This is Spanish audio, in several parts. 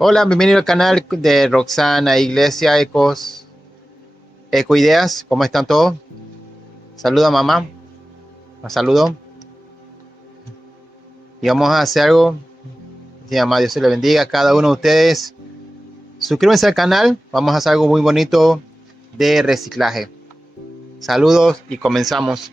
Hola, bienvenido al canal de Rosana Eco Ideas. ¿Cómo están todos? Saluda mamá. Un saludo. Y vamos a hacer algo. Sí, mamá, Dios se le bendiga a cada uno de ustedes. Suscríbanse al canal. Vamos a hacer algo muy bonito de reciclaje. Saludos y comenzamos.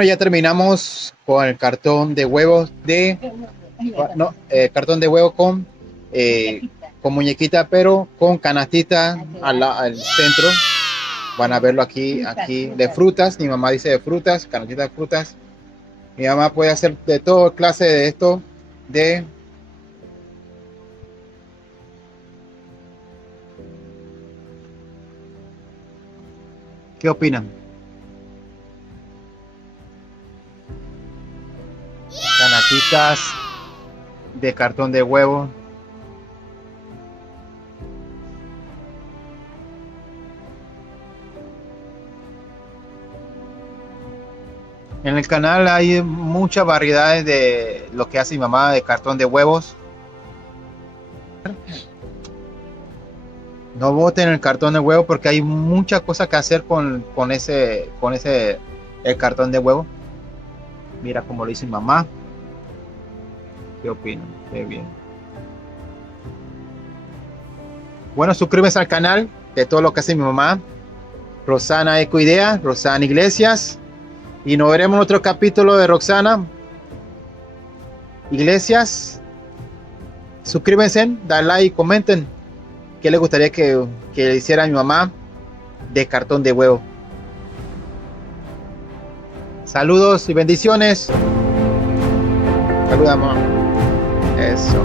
Bueno, ya terminamos con el cartón de huevos cartón de huevo con muñequita, pero con canastita al centro. Van a verlo aquí de frutas. Mi mamá dice de frutas, canastita de frutas. Mi mamá puede hacer de todo clase de esto, ¿Qué opinan? Canastitas de cartón de huevo. En el canal hay muchas variedades de lo que hace mi mamá de cartón de huevos. No boten el cartón de huevo porque hay muchas cosas que hacer con ese el cartón de huevo. Mira cómo lo hizo mi mamá. ¿Qué opinan? Qué bien. Bueno, suscríbete al canal de todo lo que hace mi mamá. Rosana Eco Ideas, Rosana Iglesias. Y nos veremos en otro capítulo de Rosana Iglesias. Suscríbanse, dan like, comenten qué les gustaría que le hiciera a mi mamá de cartón de huevo. Saludos y bendiciones. Saluda, mamá. Eso.